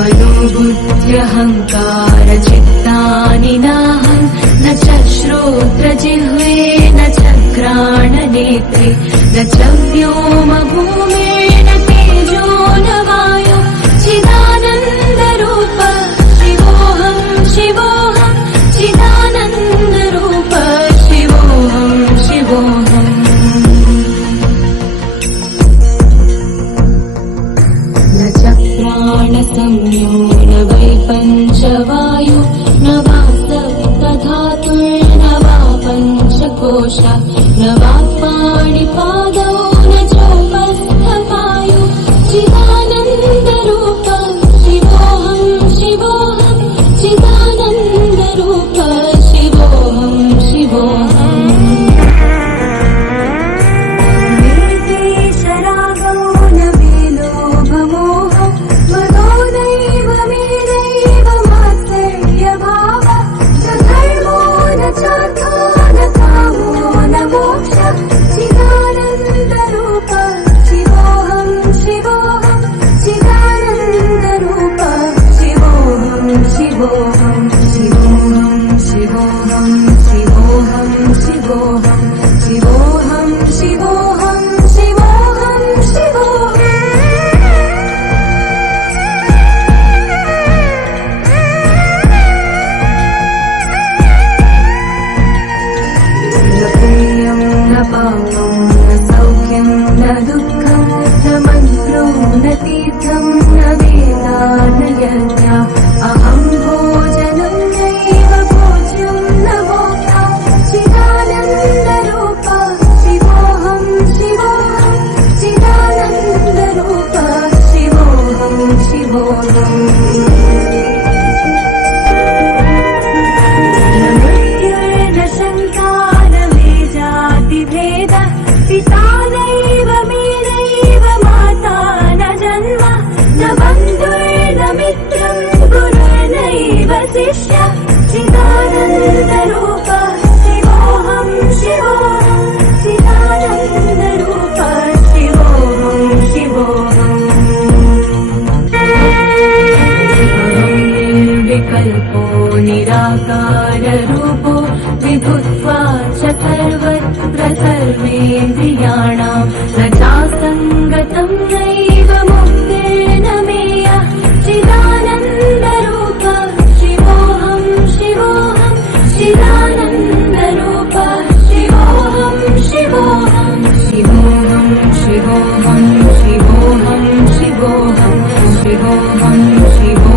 मनोबुद्ध्यहङ्कारचित्तानि नाहं न च श्रोत्रजिह्वे न च घ्राणनेत्रे न च व्योमभूमेन तेजो न वायो चिदानन्दरूप शिवोऽहं शिवोऽहं चिदानन्दरूप शिवोऽहं शिवोऽहम् न च प्राणसंज्ञो न वै पञ्चवायु न वा सप्तधातुर्न वा पञ्चकोश न वा पाणिपादौ न चोपस्थपायु चिदानन्दरूप शिवोऽहं शिवोऽहं चिदानन्दरूप शिवोऽहं शिवोऽहम् निर्देशरागौ न मे लोभमोहो मदो नैव मे नैव मात्सर्यभाव न धर्मो न चार्थो न कामो न मोक्ष चिदानन्दरूप शिवोऽहं शिवोऽहं चिदानन्दरूप शिवोऽहं शिवोऽहं शिवोऽहं शिवोऽहं शिवोऽहं शिवोऽहं शिवोऽहं शिवोऽहं शिवोऽहं न पुण्यं न पापं न सौख्यं न दुःखं न मन्त्रो न तीर्थं न वेदा न यज्ञा अहं भोजनं नैव भोज्यं न भोक्ता चिदानन्दरूप शिवोऽहं शिवोऽहं चिदानन्दरूप शिवोऽहं शिवोऽहम् न मृत्युर्न शङ्का न मे जातिभेद पिता नैव मे नैव माता न जन्म न बन्धुर्न मित्रं गुरुर्नैव शिष्य चिदानन्दरूप शिवोऽहं शिवोऽहं चिदानन्दरूप शिवोऽहं शिवोऽहम् विकल्पो निराकाररूपो विभुत्वा च सर्वत्र सर्वेन्द्रियाणां न चासङ्गतं नैव मुक्तिर्न मेया चिदानन्दरूप शिवोऽहं शिवोऽहं चिदानन्दरूप शिवोऽहं शिवोऽहं शिवोऽहं शिवोऽहं शिवोऽहं शिवोऽहं शिवोऽहं शिवोऽहं